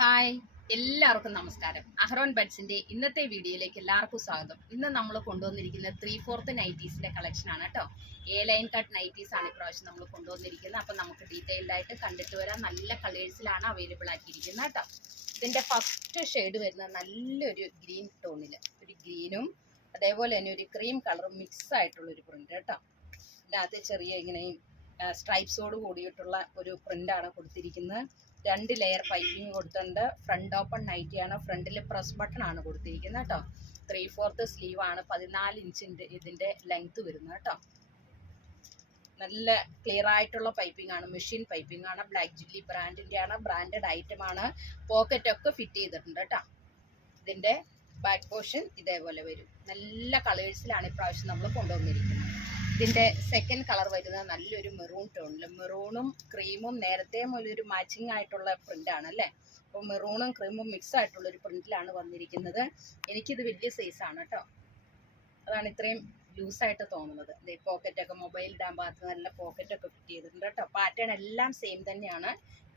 Hi, എല്ലാവർക്കും നമസ്കാരം. അഹ്റോൺ ബഡ്സിന്റെ ഇന്നത്തെ വീഡിയോയിലേക്ക് എല്ലാവർക്കും സ്വാഗതം. ഇന്ന് നമ്മൾ കൊണ്ടുവന്നിരിക്കുന്ന 3/4 നൈറ്റീസിന്റെ കളക്ഷൻ ആണ് കേട്ടോ. എ ലൈൻ കട്ട് നൈറ്റീസ് ആണ് ഇപ്രാവശ്യം നമ്മൾ കൊണ്ടുവന്നിരിക്കുന്നത്. അപ്പം നമുക്ക് ഡീറ്റെയിൽഡ് ആയിട്ട് കണ്ടിട്ട് വരാം. നല്ല കളേഴ്സിലാണ് അവൈലബിൾ ആക്കിയിരിക്കുന്നത് കേട്ടോ. ഇതിന്റെ ഫസ്റ്റ് ഷെയ്ഡ് വരുന്നത് നല്ലൊരു ഗ്രീൻ ടോണിൽ, ഒരു ഗ്രീനും അതേപോലെ തന്നെ ഒരു ക്രീം കളറും മിക്സ് ആയിട്ടുള്ളൊരു പ്രിന്റ് കേട്ടോ. ഇതിനകത്ത് ചെറിയ ഇങ്ങനെയും സ്ട്രൈപ്സോട് കൂടിയിട്ടുള്ള ഒരു പ്രിന്റാണ് കൊടുത്തിരിക്കുന്നത്. 2 ലെയർ പൈപ്പിംഗ് കൊടുത്തിട്ടുണ്ട്. ഫ്രണ്ട് ഓപ്പൺ നൈറ്റിയാണ്. ഫ്രണ്ടിൽ പ്രസ് ബട്ടൺ ആണ് കൊടുത്തിരിക്കുന്നത് കേട്ടോ. 3/4 സ്ലീവ് ആണ്. 14 ഇഞ്ചിൻ്റെ ഇതിൻ്റെ ലെങ്ത് വരുന്നത് കേട്ടോ. നല്ല ക്ലിയർ ആയിട്ടുള്ള പൈപ്പിംഗ് ആണ്. മെഷീൻ പൈപ്പിംഗ് ആണ്. ബ്ലാക്ക് ജില്ലി ബ്രാൻഡിൻ്റെ ആണ്. ബ്രാൻഡഡ് ഐറ്റം ആണ്. പോക്കറ്റ് ഒക്കെ ഫിറ്റ് ചെയ്തിട്ടുണ്ട് കേട്ടോ. ഇതിൻ്റെ ബാക്ക് പോർഷൻ ഇതേപോലെ വരും. നല്ല കളേഴ്സിലാണ് ഇപ്രാവശ്യം നമ്മൾ കൊണ്ടുവന്നിരിക്കുന്നത്. ഇതിൻ്റെ സെക്കൻഡ് കളർ വരുന്നത് നല്ലൊരു മെറൂൺ ടോണിൽ, മെറൂണും ക്രീമും നേരത്തെ ഒരു മാച്ചിങ് ആയിട്ടുള്ള പ്രിൻ്റാണ് അല്ലേ. അപ്പോൾ മെറൂണും ക്രീമും മിക്സ് ആയിട്ടുള്ളൊരു പ്രിൻറ്റിലാണ് വന്നിരിക്കുന്നത്. എനിക്കിത് വലിയ സൈസാണ് കേട്ടോ, അതാണ് ഇത്രയും ലൂസായിട്ട് തോന്നുന്നത്. ഈ പോക്കറ്റൊക്കെ മൊബൈൽ ഇടാൻ പാകത്ത് നല്ല പോക്കറ്റൊക്കെ ഫിറ്റ് ചെയ്തിട്ടുണ്ട് കേട്ടോ. പാറ്റേൺ എല്ലാം സെയിം തന്നെയാണ്,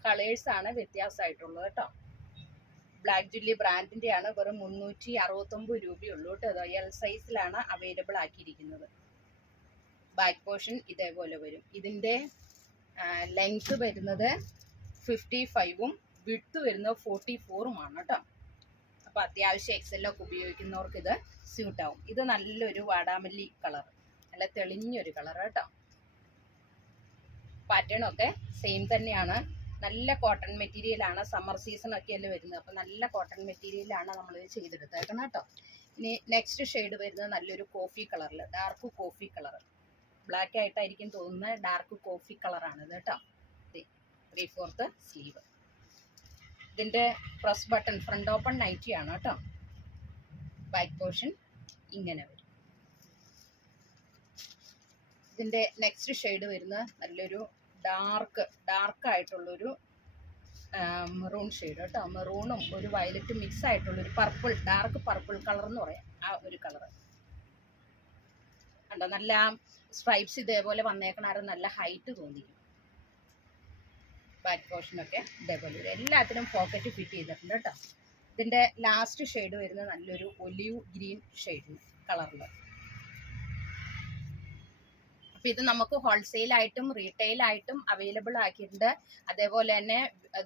കളേഴ്സാണ് വ്യത്യാസമായിട്ടുള്ളത് കേട്ടോ. ബ്ലാക്ക് ജില്ലി ബ്രാൻഡിൻ്റെ ആണ്. വെറും 369 രൂപയുള്ളൂ കേട്ടോ. എൽ സൈസിലാണ് അവൈലബിൾ ആക്കിയിരിക്കുന്നത്. ബാക്ക് പോർഷൻ ഇതേപോലെ വരും. ഇതിൻ്റെ ലെങ്ത് വരുന്നത് 55ഉം വിഡ്ത്ത് വരുന്നത് 44ഉമാണ് കേട്ടോ. അപ്പോൾ അത്യാവശ്യം എക്സലൊക്കെ ഉപയോഗിക്കുന്നവർക്ക് ഇത് സ്യൂട്ടാവും. ഇത് നല്ലൊരു വാടാമല്ലി കളർ, നല്ല തെളിഞ്ഞൊരു കളർ കേട്ടോ. പാറ്റേണൊക്കെ സെയിം തന്നെയാണ്. നല്ല കോട്ടൺ മെറ്റീരിയലാണ്. സമ്മർ സീസൺ ഒക്കെയല്ലേ വരുന്നത്, അപ്പോൾ നല്ല കോട്ടൺ മെറ്റീരിയലാണ് നമ്മളിത് ചെയ്തെടുത്തേക്കണം കേട്ടോ. ഇനി നെക്സ്റ്റ് ഷെയ്ഡ് വരുന്നത് നല്ലൊരു കോഫി കളറിൽ, ഡാർക്ക് കോഫി കളർ. ബ്ലാക്ക് ആയിട്ടായിരിക്കും തോന്നുന്നത്, ഡാർക്ക് കോഫി കളറാണിത് കേട്ടോ. 3/4 സ്ലീവ്. ഇതിൻ്റെ പ്രസ് ബട്ടൺ ഫ്രണ്ട് ഓപ്പൺ നൈറ്റിയാണ് കേട്ടോ. ബാക്ക് പോർഷൻ ഇങ്ങനെ വരും. ഇതിൻ്റെ നെക്സ്റ്റ് ഷെയ്ഡ് വരുന്നത് നല്ലൊരു ഡാർക്കായിട്ടുള്ളൊരു മെറൂൺ ഷെയ്ഡ് കേട്ടോ. മെറൂണും ഒരു വയലറ്റും മിക്സ് ആയിട്ടുള്ളൊരു പർപ്പിൾ, ഡാർക്ക് പർപ്പിൾ കളർ എന്ന് പറയാം, ആ ഒരു കളർ കണ്ടോ. നല്ല സ്ട്രൈപ്സ് ഇതേപോലെ വന്നേക്കണാരും നല്ല ഹൈറ്റ് തോന്നിക്കും. ബാക്ക് പോർഷനൊക്കെ ഇതേപോലെ വരും. എല്ലാത്തിനും പോക്കറ്റ് ഫിറ്റ് ചെയ്തിട്ടുണ്ട് കേട്ടോ. ഇതിൻ്റെ ലാസ്റ്റ് ഷെയ്ഡ് വരുന്നത് നല്ലൊരു ഒലിവ് ഗ്രീൻ ഷെയ്ഡ് കളറിൽ. അപ്പോൾ ഇത് നമുക്ക് ഹോൾസെയിലായിട്ടും റീറ്റെയിലായിട്ടും അവൈലബിൾ ആക്കിയിട്ടുണ്ട്. അതേപോലെ തന്നെ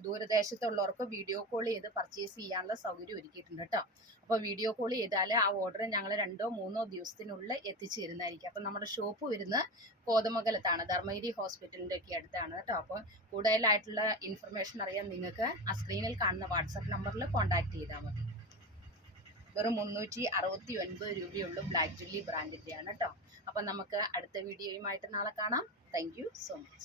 ദൂരദേശത്തുള്ളവർക്ക് വീഡിയോ കോൾ ചെയ്ത് പർച്ചേസ് ചെയ്യാനുള്ള സൗകര്യം ഒരുക്കിയിട്ടുണ്ട് കേട്ടോ. അപ്പോൾ വീഡിയോ കോൾ ചെയ്താൽ ആ ഓർഡർ ഞങ്ങൾ 2-3 ദിവസത്തിനുള്ളിൽ എത്തിച്ചു തരുന്നതായിരിക്കും. അപ്പോൾ നമ്മുടെ ഷോപ്പ് വരുന്നത് കോതമംഗലത്താണ്, ധർമ്മഗിരി ഹോസ്പിറ്റലിൻ്റെ ഒക്കെ അടുത്താണ് കേട്ടോ. അപ്പോൾ കൂടുതലായിട്ടുള്ള ഇൻഫർമേഷൻ അറിയാൻ നിങ്ങൾക്ക് ആ സ്ക്രീനിൽ കാണുന്ന വാട്സാപ്പ് നമ്പറിൽ കോൺടാക്ട് ചെയ്താൽ മതി. വെറും 369 രൂപയുള്ളൂ. ബ്ലാക്ക് ജില്ലി ബ്രാൻഡിൻ്റെയാണ് കേട്ടോ. അപ്പം നമുക്ക് അടുത്ത വീഡിയോയുമായിട്ട് നാളെ കാണാം. Thank you so much.